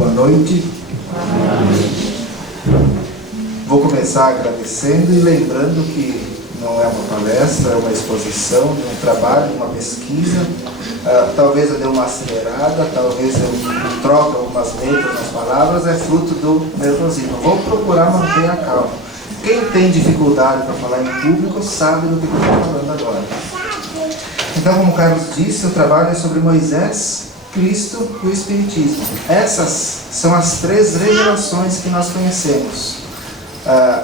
Boa noite. Vou começar agradecendo e lembrando que não é uma palestra, é uma exposição de um trabalho, uma pesquisa. Talvez eu dê uma acelerada, talvez eu troque algumas letras nas palavras, é fruto do nervosismo. Vou procurar manter a calma. Quem tem dificuldade para falar em público sabe do que eu estou falando agora. Então, como o Carlos disse, o trabalho é sobre Moisés, Cristo e o Espiritismo. Essas são as três revelações que nós conhecemos,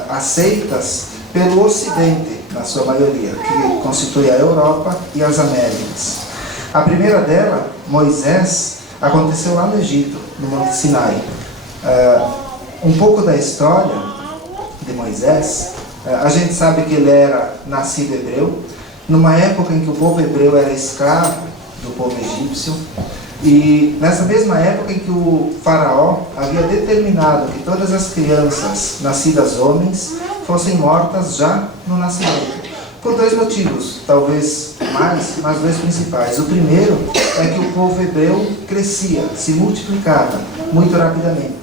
aceitas pelo Ocidente, na sua maioria, que constitui a Europa e as Américas. A primeira dela, Moisés, aconteceu lá no Egito, no Monte Sinai. Um pouco da história de Moisés, a gente sabe que ele era nascido hebreu, numa época em que o povo hebreu era escravo do povo egípcio, e nessa mesma época em que o faraó havia determinado que todas as crianças nascidas homens fossem mortas já no nascimento. Por dois motivos, talvez mais, mas dois principais. O primeiro é que o povo hebreu crescia, se multiplicava muito rapidamente.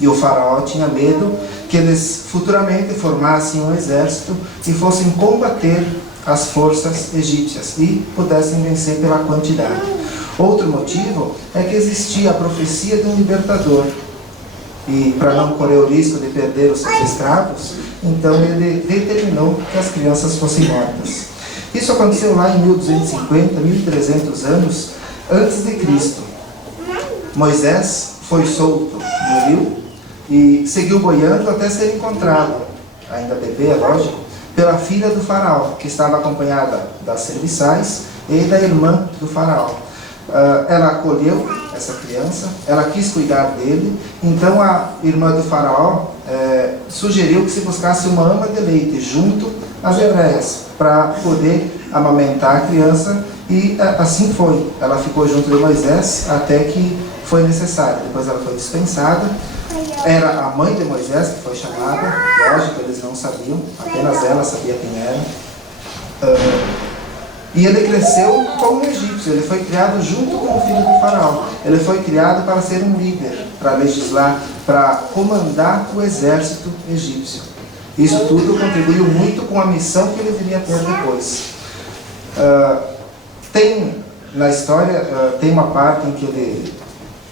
E o faraó tinha medo que eles futuramente formassem um exército e fossem combater as forças egípcias e pudessem vencer pela quantidade. Outro motivo é que existia a profecia de um libertador. E para não correr o risco de perder os seus escravos, então ele determinou que as crianças fossem mortas. Isso aconteceu lá em 1250, 1300 anos antes de Cristo. Moisés foi solto no rio e seguiu boiando até ser encontrado, ainda bebê, é lógico, pela filha do faraó, que estava acompanhada das serviçais e da irmã do faraó. Ela acolheu essa criança, ela quis cuidar dele, então a irmã do faraó sugeriu que se buscasse uma ama de leite junto às hebreias, para poder amamentar a criança, e assim foi. Ela ficou junto de Moisés até que foi necessário. Depois ela foi dispensada. Era a mãe de Moisés que foi chamada, lógico, eles não sabiam, apenas ela sabia quem era. E ele cresceu como um egípcio, ele foi criado junto com o filho do faraó. Ele foi criado para ser um líder, para legislar, para comandar o exército egípcio. Isso tudo contribuiu muito com a missão que ele viria a ter depois. Na história, tem uma parte em que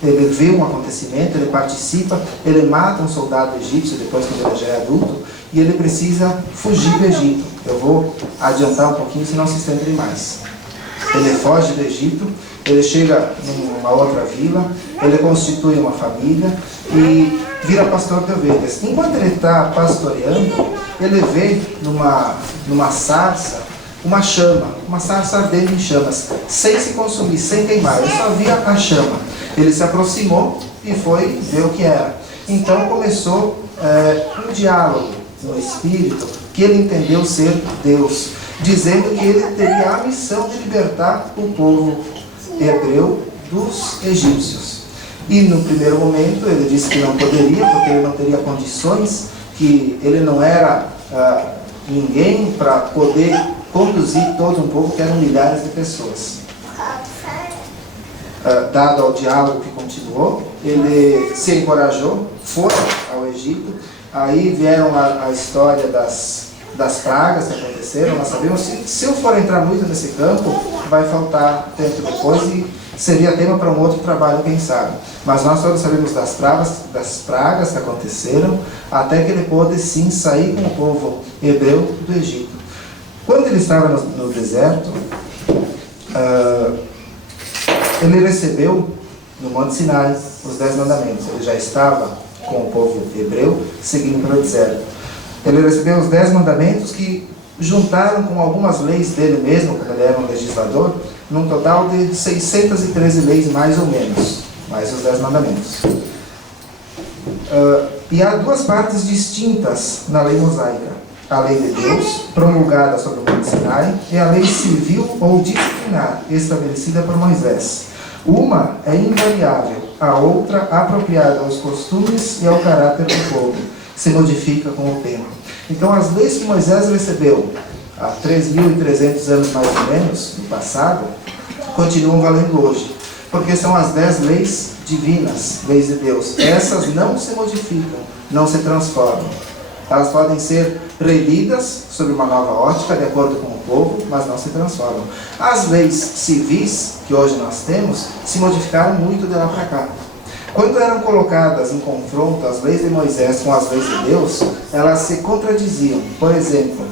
ele vê um acontecimento, ele participa, ele mata um soldado egípcio depois que ele já é adulto, e ele precisa fugir do Egito. Eu vou adiantar um pouquinho, senão se estende demais. Ele foge do Egito, ele chega numa outra vila, ele constitui uma família e vira pastor de ovelhas. Enquanto ele está pastoreando, ele vê numa sarça uma chama, uma sarça ardendo em chamas, sem se consumir, sem queimar. Ele só via a chama. Ele se aproximou e foi ver o que era. Então começou um diálogo no espírito, que ele entendeu ser Deus, dizendo que ele teria a missão de libertar o povo hebreu dos egípcios. E no primeiro momento ele disse que não poderia, porque ele não teria condições, que ele não era ninguém para poder conduzir todo um povo, que eram milhares de pessoas. Dado ao diálogo que continuou, ele se encorajou, foi ao Egito. Aí vieram a história das pragas que aconteceram. Nós sabemos, se eu for entrar muito nesse campo, vai faltar tempo depois e seria tema para um outro trabalho, quem sabe. Mas nós todos sabemos das pragas que aconteceram, até que ele pôde sim sair com o povo hebreu do Egito. Quando ele estava no deserto, ele recebeu no Monte Sinai os 10 mandamentos. Ele já estava com o povo hebreu, seguindo pelo deserto. Ele recebeu os 10 mandamentos que juntaram com algumas leis dele mesmo, quando ele era um legislador, num total de 613 leis, mais ou menos, mais os 10 mandamentos. E há duas partes distintas na lei mosaica: a lei de Deus, promulgada sobre o Monte Sinai, e a lei civil ou disciplinar, estabelecida por Moisés. Uma é invariável, a outra apropriada aos costumes e ao caráter do povo, se modifica com o tempo. Então as leis que Moisés recebeu há 3.300 anos mais ou menos, no passado, continuam valendo hoje, porque são as 10 leis divinas, leis de Deus, essas não se modificam, não se transformam. Elas podem ser relidas sob uma nova ótica, de acordo com o povo, mas não se transformam. As leis civis que hoje nós temos se modificaram muito de lá para cá. Quando eram colocadas em confronto as leis de Moisés com as leis de Deus, elas se contradiziam. Por exemplo,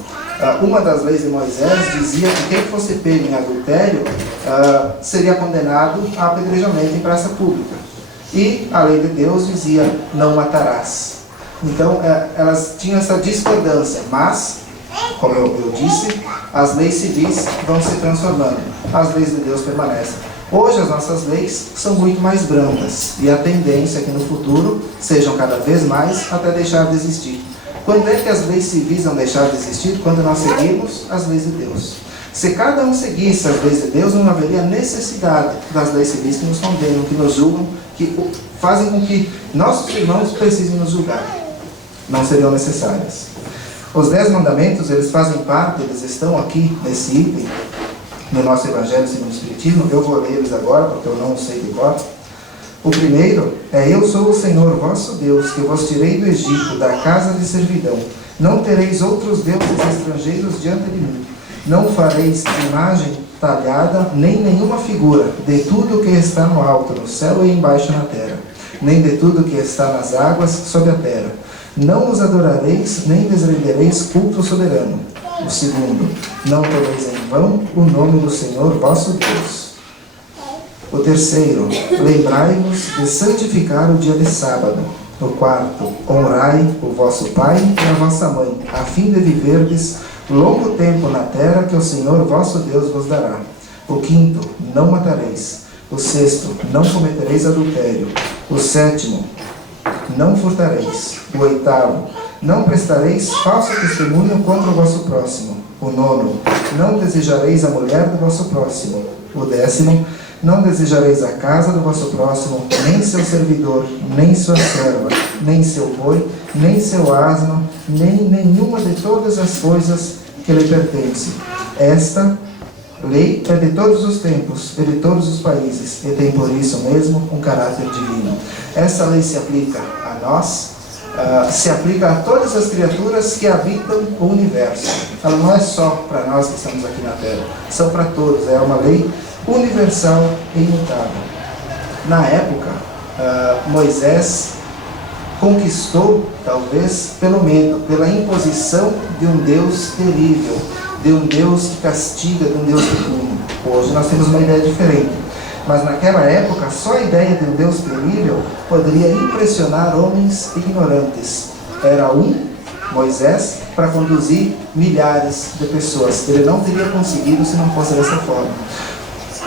uma das leis de Moisés dizia que quem fosse pego em adultério seria condenado a apedrejamento em praça pública. E a lei de Deus dizia, não matarás. Então, elas tinham essa discordância, mas, como eu disse, as leis civis vão se transformando, as leis de Deus permanecem. Hoje as nossas leis são muito mais brandas, e a tendência é que no futuro sejam cada vez mais até deixar de existir. Quando é que as leis civis vão deixar de existir? Quando nós seguirmos as leis de Deus. Se cada um seguisse as leis de Deus, não haveria necessidade das leis civis que nos condenam, que nos julgam, que fazem com que nossos irmãos precisem nos julgar. Não seriam necessárias. Os 10 mandamentos, eles fazem parte, eles estão aqui nesse item, no nosso Evangelho segundo o Espiritismo. Eu vou ler eles agora, porque eu não sei de cor. O primeiro é: eu sou o Senhor vosso Deus, que vos tirei do Egito, da casa de servidão. Não tereis outros deuses estrangeiros diante de mim. Não fareis imagem talhada, nem nenhuma figura, de tudo que está no alto, no céu e embaixo na terra, nem de tudo que está nas águas sob a terra. Não os adorareis, nem lhes rendereis culto soberano. O segundo: não tomeis em vão o nome do Senhor vosso Deus. O terceiro: lembrai-vos de santificar o dia de sábado. O quarto: honrai o vosso pai e a vossa mãe, a fim de viverdes longo tempo na terra que o Senhor vosso Deus vos dará. O quinto: não matareis. O sexto: não cometereis adultério. O sétimo: não furtareis. O oitavo: não prestareis falso testemunho contra o vosso próximo. O nono: não desejareis a mulher do vosso próximo. O 10º: não desejareis a casa do vosso próximo, nem seu servidor, nem sua serva, nem seu boi, nem seu asno, nem nenhuma de todas as coisas que lhe pertencem. Esta lei é de todos os tempos e de todos os países, e tem por isso mesmo um caráter divino. Essa lei se aplica a nós, se aplica a todas as criaturas que habitam o universo. Ela não é só para nós que estamos aqui na Terra, são para todos. É uma lei universal e imutável. Na época, Moisés conquistou, talvez, pelo medo, pela imposição de um Deus terrível, de um Deus que castiga, de um Deus que pune. Hoje nós temos uma ideia diferente. Mas naquela época, só a ideia de um Deus terrível poderia impressionar homens ignorantes. Era Moisés, para conduzir milhares de pessoas. Ele não teria conseguido se não fosse dessa forma.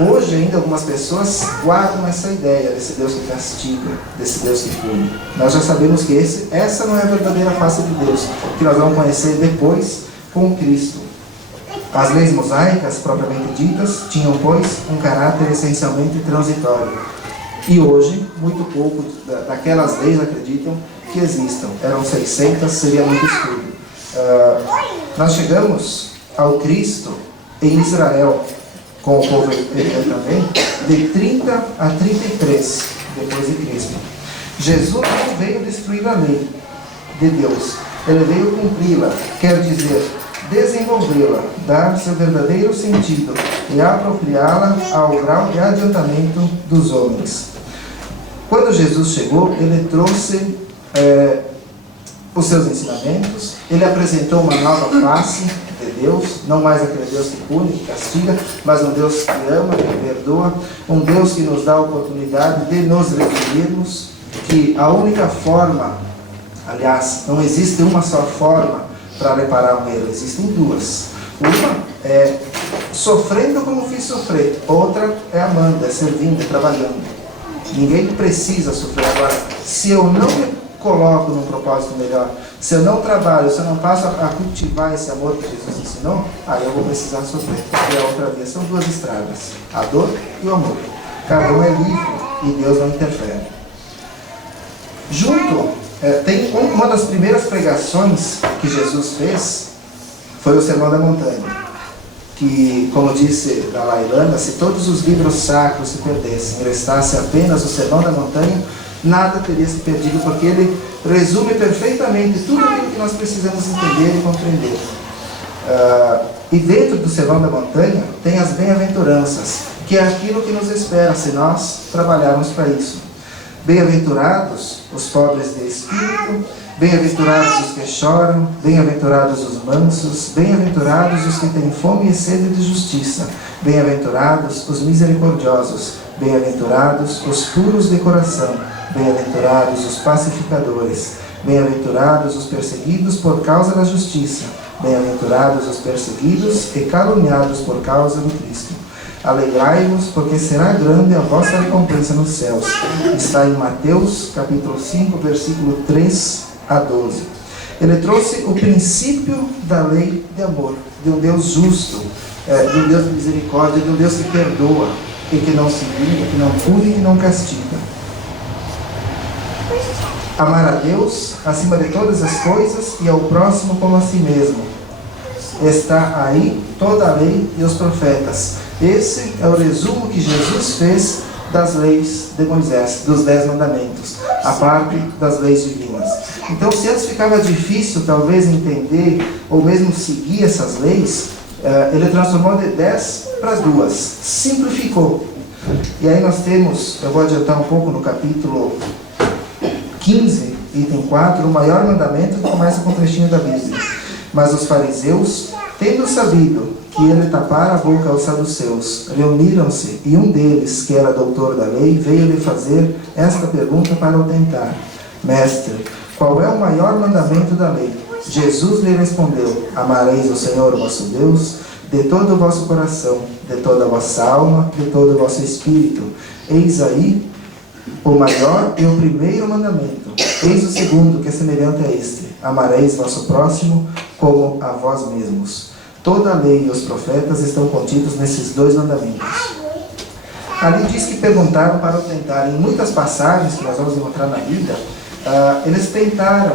Hoje ainda algumas pessoas guardam essa ideia desse Deus que castiga, desse Deus que pune. Nós já sabemos que essa não é a verdadeira face de Deus, que nós vamos conhecer depois com Cristo. As leis mosaicas, propriamente ditas, tinham, pois, um caráter essencialmente transitório. E hoje, muito pouco daquelas leis acreditam que existam. Eram 600, seria muito estudo. Nós chegamos ao Cristo em Israel, com o povo hebreu também, de 30 a 33 depois de Cristo. Jesus não veio destruir a lei de Deus, ele veio cumpri-la, quer dizer, desenvolvê-la, dar seu verdadeiro sentido e apropriá-la ao grau de adiantamento dos homens. Quando Jesus chegou, ele trouxe os seus ensinamentos, ele apresentou uma nova face de Deus, não mais aquele Deus que pune, que castiga, mas um Deus que ama, que perdoa, um Deus que nos dá a oportunidade de nos redimirmos, que a única forma, aliás, não existe uma só forma para reparar um erro, existem duas. Uma é sofrendo como fiz sofrer, outra é amando, é servindo, é trabalhando. Ninguém precisa sofrer. Agora, se eu não me coloco num propósito melhor, se eu não trabalho, se eu não passo a cultivar esse amor que Jesus ensinou, aí eu vou precisar sofrer. E a outra vez são duas estradas, a dor e o amor. Cada um é livre e Deus não interfere. Junto, tem uma das primeiras pregações que Jesus fez, foi o Sermão da Montanha, que, como disse Dalai Lama, se todos os livros sacros se perdessem e restasse apenas o Sermão da Montanha, nada teria se perdido, porque ele resume perfeitamente tudo aquilo que nós precisamos entender e compreender. E dentro do Sermão da Montanha tem as bem-aventuranças, que é aquilo que nos espera se nós trabalharmos para isso. Bem-aventurados os pobres de espírito, bem-aventurados os que choram, bem-aventurados os mansos, bem-aventurados os que têm fome e sede de justiça, bem-aventurados os misericordiosos, bem-aventurados os puros de coração, bem-aventurados os pacificadores, bem-aventurados os perseguidos por causa da justiça, bem-aventurados os perseguidos e caluniados por causa do Cristo. Alegrai-vos, porque será grande a vossa recompensa nos céus. Está em Mateus, capítulo 5, versículo 3 a 12. Ele trouxe o princípio da lei de amor, de um Deus justo, de um Deus de misericórdia, de um Deus que perdoa, e que não se vinga, que não pune e que não castiga. Amar a Deus acima de todas as coisas e ao próximo como a si mesmo. Está aí toda a lei e os profetas. Esse é o resumo que Jesus fez das leis de Moisés, dos 10 mandamentos, a parte das leis divinas. Então, se antes ficava difícil talvez entender ou mesmo seguir essas leis, ele transformou de 10 para 2, simplificou. E aí nós temos, eu vou adiantar um pouco no capítulo 15, item 4, o maior mandamento, que começa com o trechinho da Bíblia. Mas os fariseus, tendo sabido que ele tapara a boca aos saduceus, reuniram-se, e um deles, que era doutor da lei, veio-lhe fazer esta pergunta para o tentar: Mestre, qual é o maior mandamento da lei? Jesus lhe respondeu: Amareis o Senhor vosso Deus de todo o vosso coração, de toda a vossa alma, de todo o vosso espírito. Eis aí o maior e o primeiro mandamento. Eis o segundo, que é semelhante a este: Amareis vosso próximo como a vós mesmos. Toda a lei e os profetas estão contidos nesses 2 mandamentos. Ali diz que perguntaram para o tentar. Em muitas passagens que nós vamos encontrar na Bíblia, eles tentaram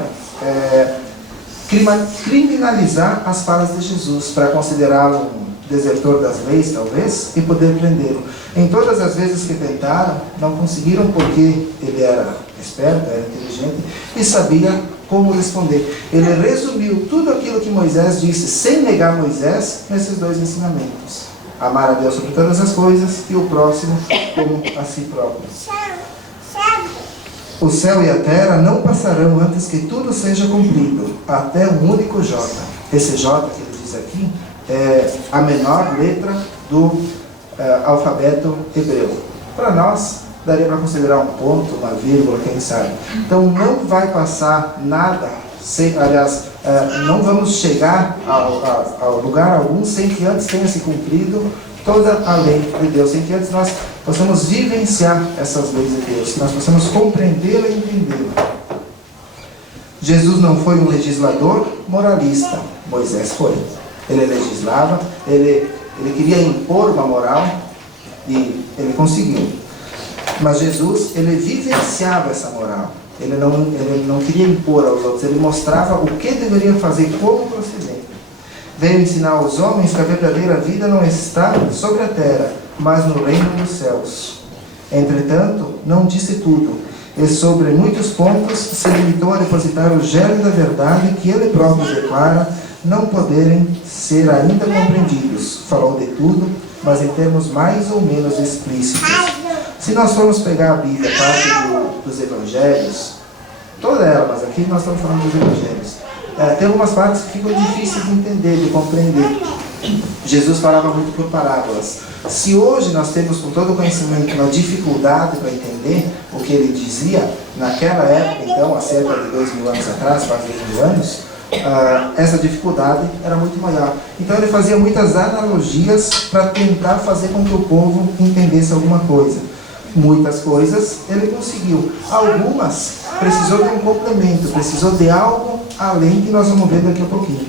criminalizar as falas de Jesus, para considerá-lo um desertor das leis, talvez, e poder prendê-lo. Em todas as vezes que tentaram, não conseguiram, porque ele era esperto, era inteligente e sabia como responder. Ele resumiu tudo aquilo que Moisés disse, sem negar Moisés, nesses 2 ensinamentos: amar a Deus sobre todas as coisas e o próximo como a si próprio. O céu e a terra não passarão antes que tudo seja cumprido, até um único J. Esse J que ele diz aqui é a menor letra do alfabeto hebreu. Para nós, daria para considerar um ponto, uma vírgula, quem sabe. Então não vai passar nada, não vamos chegar ao lugar algum sem que antes tenha se cumprido toda a lei de Deus, sem que antes nós possamos vivenciar essas leis de Deus, que nós possamos compreendê-la e entendê-la. Jesus não foi um legislador moralista, Moisés foi. Ele legislava, ele queria impor uma moral e ele conseguiu. Mas Jesus, ele vivenciava essa moral. Ele não queria impor aos outros, ele mostrava o que deveriam fazer, como proceder. Veio ensinar aos homens que a verdadeira vida não está sobre a terra, mas no reino dos céus. Entretanto, não disse tudo, e sobre muitos pontos se limitou a depositar o germe da verdade que ele próprio declara não poderem ser ainda compreendidos. Falou de tudo, mas em termos mais ou menos explícitos. Se nós formos pegar a Bíblia, parte dos Evangelhos, toda ela, mas aqui nós estamos falando dos Evangelhos, tem algumas partes que ficam difíceis de entender, de compreender. Jesus falava muito por parábolas. Se hoje nós temos com todo o conhecimento uma dificuldade para entender o que ele dizia, naquela época, então, há cerca de 2000 anos atrás, quase 2000 anos, essa dificuldade era muito maior. Então ele fazia muitas analogias para tentar fazer com que o povo entendesse alguma coisa. Muitas coisas ele conseguiu. Algumas precisou de um complemento, precisou de algo além, que nós vamos ver daqui a pouquinho.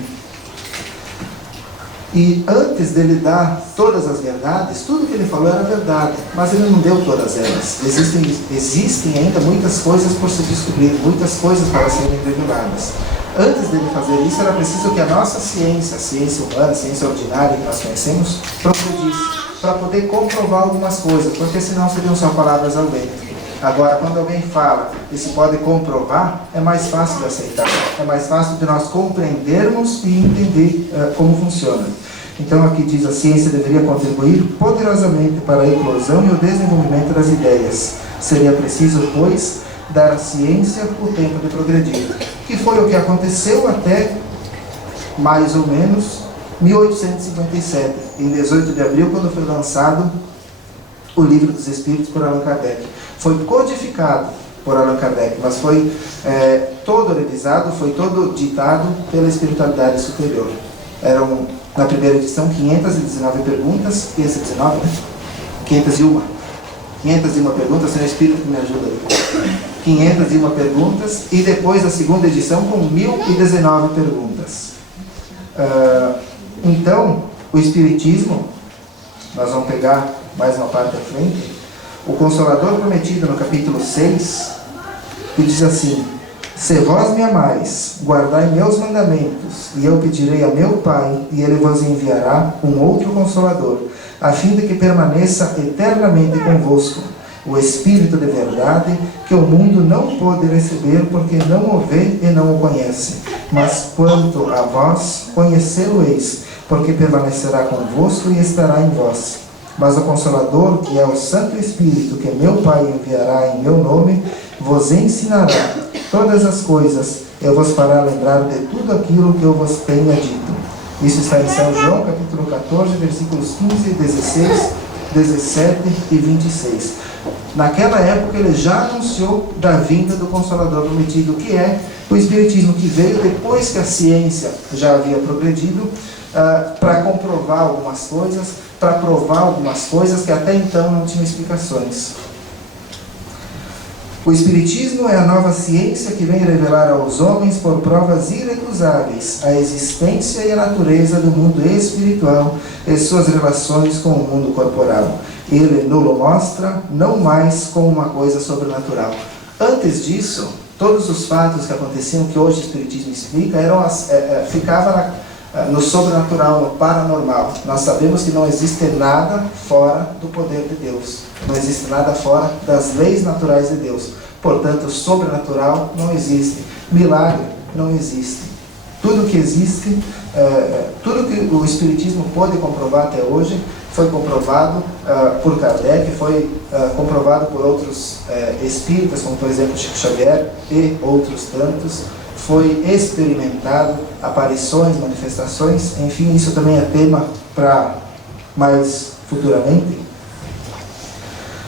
E antes dele dar todas as verdades, tudo que ele falou era verdade, mas ele não deu todas elas. Existem ainda muitas coisas por se descobrir, muitas coisas para serem reveladas. Antes dele fazer isso, era preciso que a nossa ciência, a ciência humana, a ciência ordinária que nós conhecemos, progredisse, para poder comprovar algumas coisas, porque senão seriam só palavras ao vento. Agora, quando alguém fala e se pode comprovar, é mais fácil de aceitar, é mais fácil de nós compreendermos e entender como funciona. Então aqui diz: a ciência deveria contribuir poderosamente para a eclosão e o desenvolvimento das ideias. Seria preciso, pois, dar à ciência o tempo de progredir, que foi o que aconteceu até mais ou menos 1857, em 18 de abril, quando foi lançado o Livro dos Espíritos por Allan Kardec. Foi codificado por Allan Kardec, mas foi todo revisado, foi todo ditado pela espiritualidade superior. Eram, na primeira edição, 519 perguntas, 519, né? 501 perguntas, senhor Espírito que me ajuda aí. 501 perguntas, e depois a segunda edição com 1019 perguntas. Então, o Espiritismo, nós vamos pegar mais uma parte à frente, o Consolador Prometido, no capítulo 6, que diz assim: se vós me amais, guardai meus mandamentos, e eu pedirei a meu Pai, e ele vos enviará um outro Consolador, a fim de que permaneça eternamente convosco, o Espírito de verdade, que o mundo não pode receber, porque não o vê e não o conhece. Mas quanto a vós, conhecê-lo-eis, porque permanecerá convosco e estará em vós. Mas o Consolador, que é o Santo Espírito, que meu Pai enviará em meu nome, vos ensinará todas as coisas, e vos fará lembrar de tudo aquilo que eu vos tenha dito. Isso está em São João, capítulo 14, versículos 15, 16, 17 e 26. Naquela época ele já anunciou da vinda do Consolador Prometido, que é o Espiritismo, que veio depois que a ciência já havia progredido, para comprovar algumas coisas, para provar algumas coisas que até então não tinham explicações. O Espiritismo é a nova ciência que vem revelar aos homens, por provas irrecusáveis, a existência e a natureza do mundo espiritual e suas relações com o mundo corporal. Ele nos mostra não mais como uma coisa sobrenatural. Antes disso, todos os fatos que aconteciam, que hoje o Espiritismo explica, ficava no sobrenatural, no paranormal. Nós sabemos que não existe nada fora do poder de Deus. Não existe nada fora das leis naturais de Deus. Portanto, sobrenatural não existe. Milagre não existe. Tudo que existe, tudo que o Espiritismo pôde comprovar até hoje, foi comprovado por Kardec, foi comprovado por outros espíritas, como por exemplo Chico Xavier e outros tantos. Foi experimentado, aparições, manifestações, enfim, isso também é tema para mais futuramente.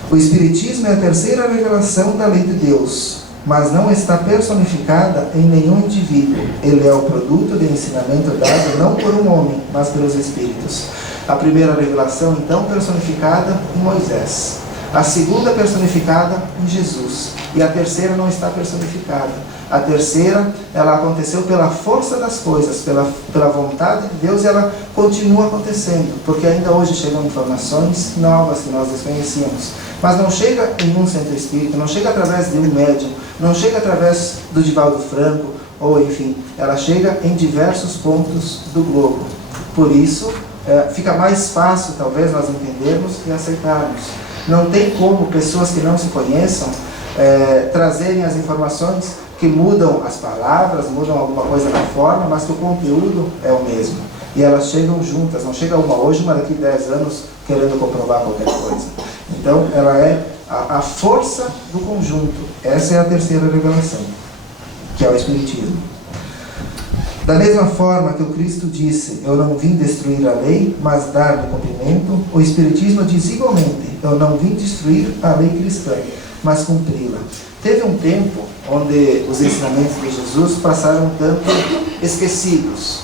O Espiritismo é a terceira revelação da lei de Deus, mas não está personificada em nenhum indivíduo. Ele é o produto de ensinamento dado não por um homem, mas pelos Espíritos. A primeira revelação, então, personificada em Moisés. A segunda personificada em Jesus. E a terceira não está personificada. A terceira, ela aconteceu pela força das coisas, pela vontade de Deus, e ela continua acontecendo, porque ainda hoje chegam informações novas que nós desconhecíamos. Mas não chega em um centro espírita, não chega através de um médium, não chega através do Divaldo Franco, ou enfim, ela chega em diversos pontos do globo. Por isso, fica mais fácil, talvez, nós entendermos e aceitarmos. Não tem como pessoas que não se conheçam trazerem as informações que mudam as palavras, mudam alguma coisa na forma, mas que o conteúdo é o mesmo. E elas chegam juntas, não chega uma hoje, uma daqui 10 anos querendo comprovar qualquer coisa. Então, ela é a força do conjunto. Essa é a terceira revelação, que é o Espiritismo. Da mesma forma que o Cristo disse: eu não vim destruir a lei, mas dar-lhe cumprimento, o Espiritismo diz igualmente: eu não vim destruir a lei cristã, mas cumpri-la. Teve um tempo onde os ensinamentos de Jesus passaram um tanto esquecidos,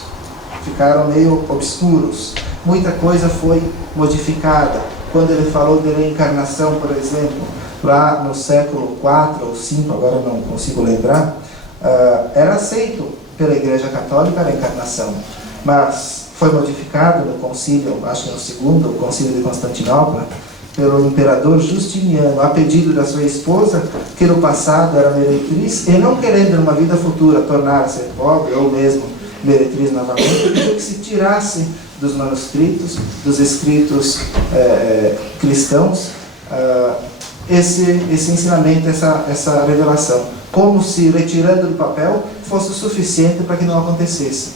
ficaram meio obscuros. Muita coisa foi modificada. Quando ele falou de reencarnação, por exemplo, lá no século IV ou V, agora não consigo lembrar, era aceito pela Igreja Católica a reencarnação, mas foi modificado no concílio, acho que no segundo, o concílio de Constantinopla, pelo imperador Justiniano, a pedido da sua esposa, que no passado era meretriz, e não querendo numa vida futura tornar-se pobre, ou mesmo meretriz novamente, pediu que se tirasse dos manuscritos, dos escritos cristãos, esse ensinamento, essa revelação, como se retirando do papel fosse o suficiente para que não acontecesse,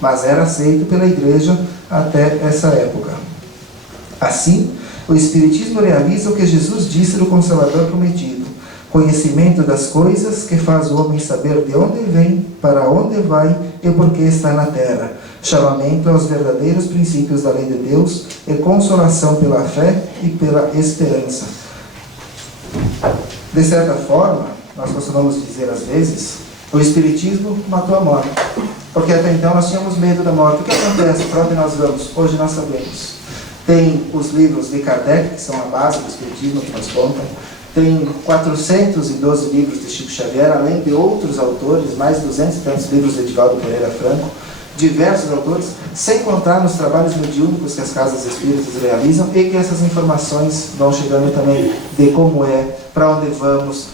mas era aceito pela igreja até essa época. Assim, o Espiritismo realiza o que Jesus disse do Consolador prometido: conhecimento das coisas que faz o homem saber de onde vem, para onde vai e por que está na terra, chamamento aos verdadeiros princípios da lei de Deus e consolação pela fé e pela esperança. De certa forma, nós costumamos dizer às vezes, o Espiritismo matou a morte, porque até então nós tínhamos medo da morte. O que acontece? Para onde nós vamos? Hoje nós sabemos. Tem os livros de Kardec, que são a base do Espiritismo, que nos contam. Tem 412 livros de Chico Xavier, além de outros autores, mais 200 e tantos livros de Edivaldo Pereira Franco, diversos autores, sem contar nos trabalhos mediúnicos que as casas espíritas realizam e que essas informações vão chegando também de como é, para onde vamos,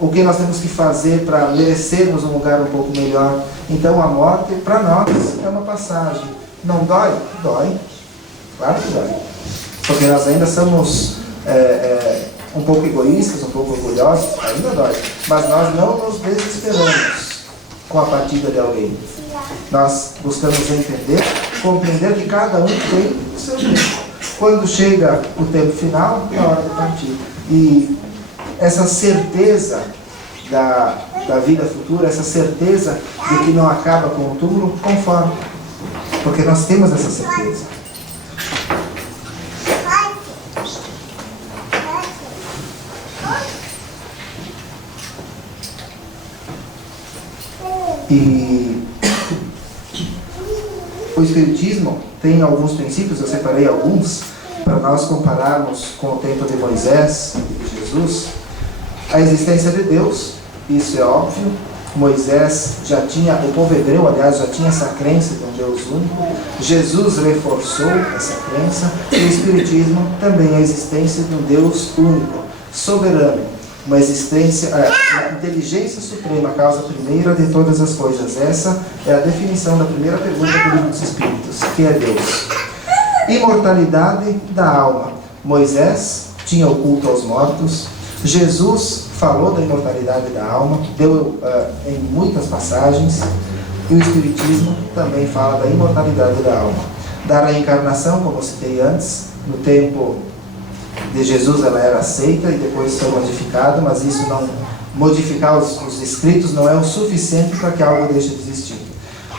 o que nós temos que fazer para merecermos um lugar um pouco melhor. Então a morte, para nós, é uma passagem. Não dói? Dói. Claro que dói. Porque nós ainda somos um pouco egoístas, um pouco orgulhosos, ainda dói. Mas nós não nos desesperamos com a partida de alguém. Nós buscamos entender, compreender que cada um tem o seu tempo. Quando chega o tempo final, é hora de partir. E essa certeza da vida futura, essa certeza de que não acaba com o túmulo, conforme. Porque nós temos essa certeza. E o Espiritismo tem alguns princípios, eu separei alguns, para nós compararmos com o tempo de Moisés e de Jesus. A existência de Deus, isso é óbvio. Moisés já tinha, o povo hebreu, aliás, já tinha essa crença de um Deus único. Jesus reforçou essa crença. E o Espiritismo também a existência de um Deus único, soberano. Uma existência, a inteligência suprema, a causa primeira de todas as coisas. Essa é a definição da primeira pergunta do Livro dos Espíritos, que é Deus. Imortalidade da alma. Moisés tinha o culto aos mortos. Jesus falou da imortalidade da alma, deu em muitas passagens. E o Espiritismo também fala da imortalidade da alma. Da reencarnação, como eu citei antes, no tempo de Jesus ela era aceita e depois foi modificada, mas isso não, modificar os escritos não é o suficiente para que algo deixe de existir.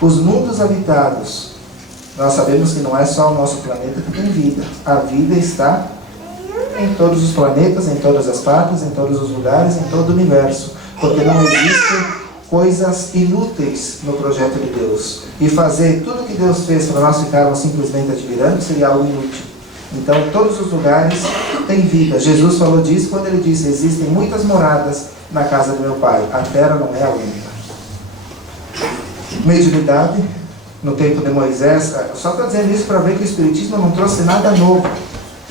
Os mundos habitados, nós sabemos que não é só o nosso planeta que tem vida. A vida está em todos os planetas, em todas as partes, em todos os lugares, em todo o universo, porque não existem coisas inúteis no projeto de Deus. E fazer tudo o que Deus fez para nós ficarmos simplesmente admirando seria algo inútil. Então, todos os lugares têm vida. Jesus falou disso quando ele disse: existem muitas moradas na casa do meu Pai. A terra não é a única. Mediunidade, no tempo de Moisés, só estou dizendo isso para ver que o Espiritismo não trouxe nada novo.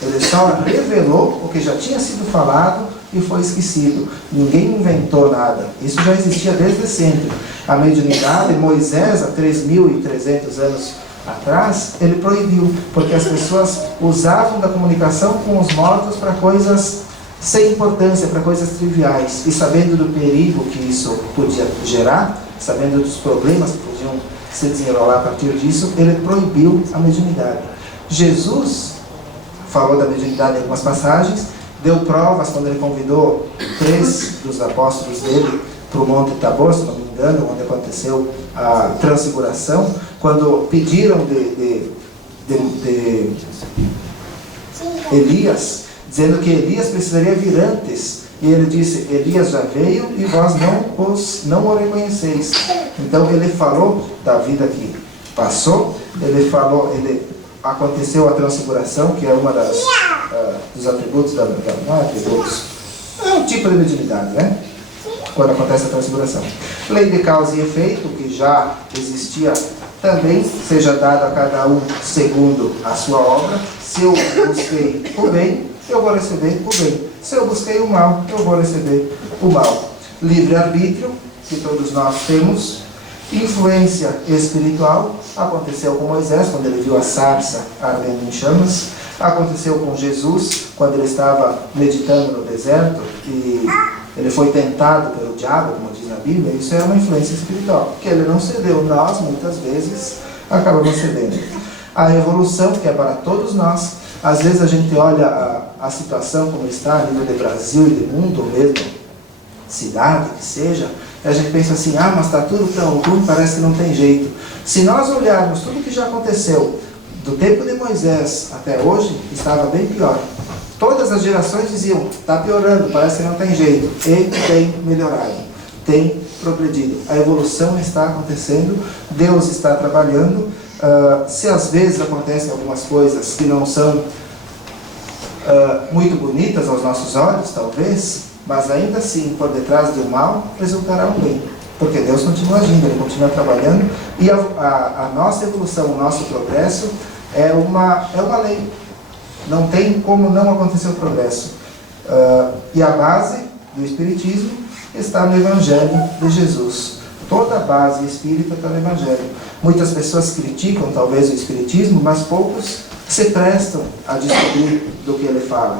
Ele só revelou o que já tinha sido falado e foi esquecido. Ninguém inventou nada. Isso já existia desde sempre. A mediunidade, Moisés, há 3.300 anos atrás, ele proibiu, porque as pessoas usavam da comunicação com os mortos para coisas sem importância, para coisas triviais. E sabendo do perigo que isso podia gerar, sabendo dos problemas que podiam se desenrolar a partir disso, ele proibiu a mediunidade. Jesus falou da mediunidade em algumas passagens, deu provas quando ele convidou 3 dos apóstolos dele para o Monte Tabor, se não me engano, onde aconteceu a transfiguração, quando pediram de Elias, dizendo que Elias precisaria vir antes, e ele disse: Elias já veio e vós não o reconheceis. Então ele falou da vida que passou, aconteceu a transfiguração, que é uma dos atributos não é atributos, é um tipo de mediunidade, né? Quando acontece a transfiguração. Lei de causa e efeito, que já existia também, seja dado a cada um segundo a sua obra. Se eu busquei o bem, eu vou receber o bem. Se eu busquei o mal, eu vou receber o mal. Livre-arbítrio, que todos nós temos. Influência espiritual, aconteceu com Moisés, quando ele viu a sarça ardendo em chamas. Aconteceu com Jesus, quando ele estava meditando no deserto e ele foi tentado pelo diabo, como diz na Bíblia. Isso é uma influência espiritual, que ele não cedeu. Nós, muitas vezes, acabamos cedendo. A evolução, que é para todos nós. Às vezes a gente olha a situação como está a nível de Brasil e de mundo, ou mesmo cidade, que seja, e a gente pensa assim, mas está tudo tão ruim, parece que não tem jeito. Se nós olharmos tudo que já aconteceu, do tempo de Moisés até hoje, estava bem pior. Todas as gerações diziam, está piorando, parece que não tem jeito. E tem melhorado, tem progredido. A evolução está acontecendo, Deus está trabalhando. Se às vezes acontecem algumas coisas que não são muito bonitas aos nossos olhos, talvez, mas ainda assim, por detrás do mal, resultará um bem. Porque Deus continua agindo, Ele continua trabalhando, e a nossa evolução, o nosso progresso é uma lei. Não tem como não acontecer o progresso. E a base do Espiritismo está no Evangelho de Jesus. Toda a base espírita está no Evangelho. Muitas pessoas criticam talvez o Espiritismo, mas poucos se prestam a descobrir do que ele fala.